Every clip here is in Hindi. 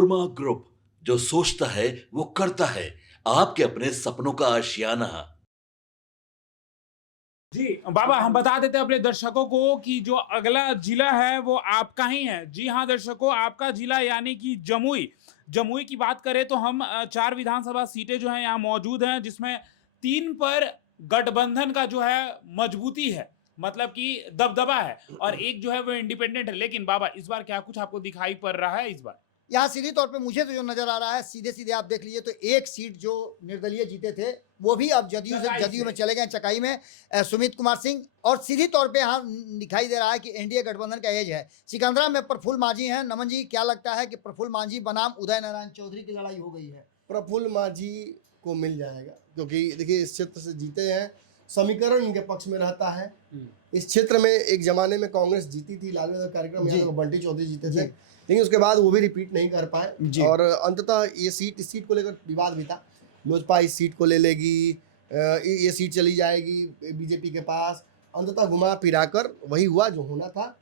पनोरमा ग्रुप, जो सोचता है वो करता है। आपके अपने सपनों का आशियाना। जी, बाबा हम बता देते हैं अपने दर्शकों को कि जो अगला जिला है वो आपका ही है। जी हाँ दर्शकों, आपका जिला यानी कि जमुई। जमुई की बात करें तो हम 4 विधानसभा सीटें जो हैं यहाँ मौजूद हैं, जिसमें 3 पर गठबंधन का जो है मजबूती है, मतलब कि दबदबा है, और एक जो है वो इंडिपेंडेंट है। लेकिन बाबा इस बार क्या कुछ आपको दिखाई पड़ रहा है इस बार? यहाँ सीधे तौर पे मुझे तो जो नजर आ रहा है, सीधे सीधे आप देख लीजिए तो एक सीट जो निर्दलीय जीते थे वो भी अब जदयू में चले गए, चकाई में सुमित कुमार सिंह। और सीधी तौर पे यहाँ दिखाई दे रहा है कि एनडीए गठबंधन का एज है। सिकंदरा में प्रफुल्ल मांझी हैं। नमन जी, क्या लगता है कि प्रफुल्ल मांझी बनाम उदय नारायण चौधरी की लड़ाई हो गई है? प्रफुल्ल मांझी को मिल जाएगा, क्योंकि देखिए इस क्षेत्र से जीते हैं, समीकरण इनके पक्ष में रहता है। इस क्षेत्र में एक जमाने में कांग्रेस जीती थी, लालू यादव कार्यक्रम यहाँ तो बंटी चौधरी जीते थे, लेकिन उसके बाद वो भी रिपीट नहीं कर पाए। और अंततः इस सीट को लेकर विवाद भी था। लोजपा इस सीट को ले लेगी, ये सीट चली जाएगी बीजेपी के पास। अंततः घुमा फिराकर वही हुआ जो होना था।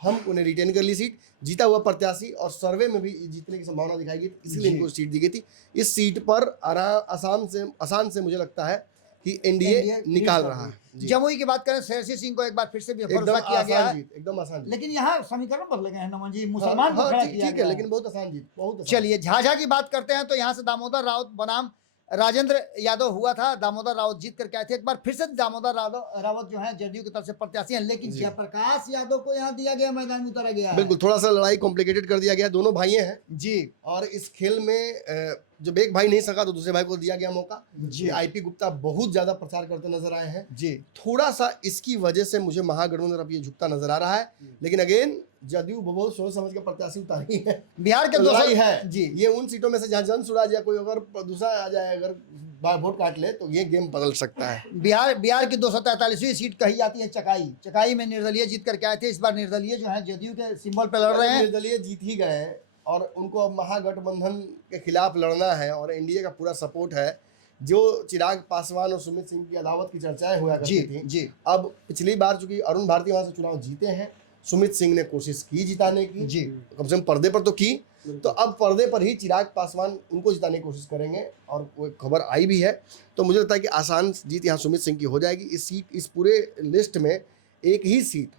हम उन्हें रिटेन कर ली सीट, जीता हुआ प्रत्याशी, और सर्वे में भी जीतने की संभावना दिखाई गई, इसलिए इनको सीट दी गई थी। इस सीट पर आसान से मुझे लगता है कि एनडीए निकाल रहा है। जमुई की बात करें, शेरसी सिंह को एक बार फिर से भरोसा किया गया है, एकदम आसान जीत। लेकिन यहाँ समीकरण बदले गए हैं नमन जी, मुसलमान को खड़ा किया ठीक है, लेकिन बहुत आसान जीत, बहुत आसान। चलिए झाझा की बात करते हैं तो यहाँ से दामोदर राउत बनाम राजेंद्र यादव हुआ था। दामोदर राउत जीत करके आए थे। एक बार फिर से दामोदर रावत जो है जदयू की तरफ से प्रत्याशी हैं, लेकिन जयप्रकाश यादव को यहाँ दिया गया, मैदान में उतारा गया। बिल्कुल, थोड़ा सा लड़ाई कॉम्प्लिकेटेड कर दिया गया। दोनों भाई हैं जी, और इस खेल में जब एक भाई नहीं सका तो दूसरे भाई को दिया गया मौका जी। आईपी गुप्ता बहुत ज्यादा प्रचार करते नजर आए हैं जी। थोड़ा सा इसकी वजह से मुझे महागठबंधन तरफ ये झुकता नजर आ रहा है, लेकिन अगेन जदयू बहुत सोच समझ के प्रत्याशी उतारी है। बिहार के लड़ाई है जी। ये उन सीटों में से जहाँ जन सुराज या कोई अगर दूसरा आ जाए, अगर वोट काट ले तो ये गेम बदल सकता है। बिहार की 243वीं सीट कही जाती है चकाई में निर्दलीय जीत करके आए थे। इस बार निर्दलीय जो है जदयू के सिंबल पे लड़ रहे हैं। निर्दलीय जीत ही गए और उनको अब महागठबंधन के खिलाफ लड़ना है, और एनडीए का पूरा सपोर्ट है। जो चिराग पासवान और सुमित सिंह की अदावत की चर्चाएं हुआ करती थी जी। अब पिछली बार चूंकि अरुण भारती वहां से चुनाव जीते हैं, सुमित सिंह ने कोशिश की जिताने की जी, कम से कम पर्दे पर तो की। तो अब पर्दे पर ही चिराग पासवान उनको जिताने की कोशिश करेंगे, और वो खबर आई भी है। तो मुझे लगता है कि आसान जीत यहाँ सुमित सिंह की हो जाएगी। इस पूरे लिस्ट में एक ही सीट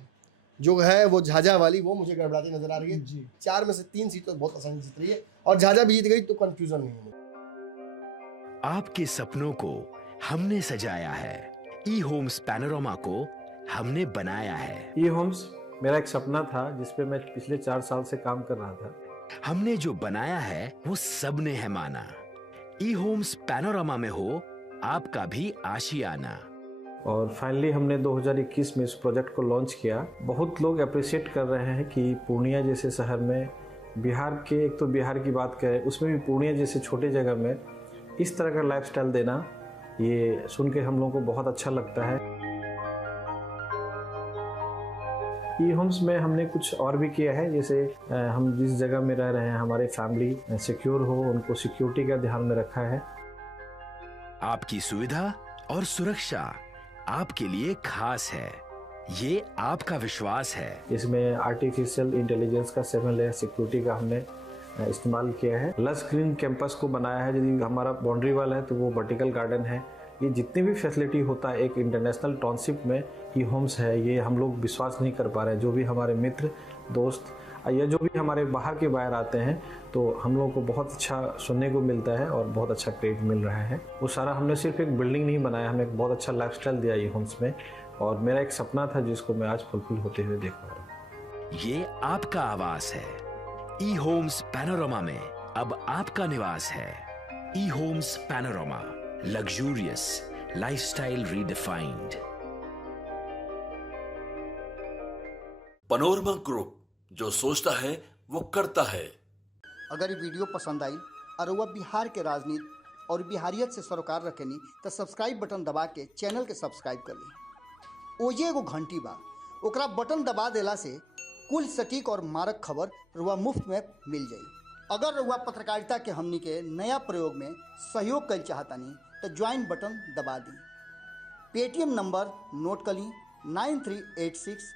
जो है वो झाझा वाली, वो मुझे गड़बड़ाती नजर आ रही है जी। 4 में से 3 सीट तो बहुत आसानी जीत रही है, और झाझा भी जीत गई तो कंफ्यूजन नहीं है। आपके सपनों को हमने सजाया है, ई होम्स पैनोरमा को हमने बनाया है। ई होम्स मेरा एक सपना था जिसपे मैं पिछले 4 साल से काम कर रहा था। हमने जो बनाया है वो सबने है माना। ई होम्स पैनोरमा में हो आपका भी आशियाना। और फाइनली हमने 2021 में इस प्रोजेक्ट को लॉन्च किया। बहुत लोग अप्रिशिएट कर रहे हैं कि पूर्णिया जैसे शहर में, बिहार के, एक तो बिहार की बात करें उसमें भी पूर्णिया जैसे छोटे जगह में इस तरह का लाइफस्टाइल देना, ये सुन के हम लोगों को बहुत अच्छा लगता है। ई होम्स में हमने कुछ और भी किया है, जैसे हम जिस जगह में रह रहे हैं हमारी फैमिली सिक्योर हो, उनको सिक्योरिटी का ध्यान में रखा है। आपकी सुविधा और सुरक्षा आपके लिए खास है, ये आपका विश्वास है। इसमें आर्टिफिशियल इंटेलिजेंस का 7 लेयर सिक्योरिटी का हमने इस्तेमाल किया है। लस ग्रीन कैंपस को बनाया है। यदि हमारा बाउंड्री वाल है तो वो वर्टिकल गार्डन है। ये जितनी भी फैसिलिटी होता है एक इंटरनेशनल टाउनशिप में, ई होम्स है, ये हम लोग विश्वास नहीं कर पा रहे हैं। जो भी हमारे मित्र दोस्त या जो भी हमारे बाहर के बाहर आते हैं, तो हम लोगों को बहुत अच्छा सुनने को मिलता है और बहुत अच्छा क्रेडिट मिल रहा है। वो सारा हमने सिर्फ एक बिल्डिंग नहीं बनाया, हमें एक बहुत अच्छा लाइफस्टाइल दिया ई होम्स में, और मेरा एक सपना था जिसको मैं आज फुलफिल होते हुए देख पा रहा हूँ। ये आपका आवास है। ई होम्स पैनोरमा में अब आपका निवास है। E Homes Panorama, luxurious lifestyle redefined. Panorama Group, जो सोचता है वो करता है। अगर ये वीडियो पसंद आई और वह बिहार के राजनीति और बिहारियत से सरोकार रखेनी तो सब्सक्राइब बटन दबा के चैनल के सब्सक्राइब कर ली। ओजे एगो घंटी बा, ओकरा बटन दबा देला से कुल सटीक और मारक खबर रुआ मुफ्त में मिल जाई। अगर रुआ पत्रकारिता के हमनी के नया प्रयोग में सहयोग कर चाहतानी तो ज्वाइन बटन दबा दी। पेटीएम नंबर नोट कर ली 9386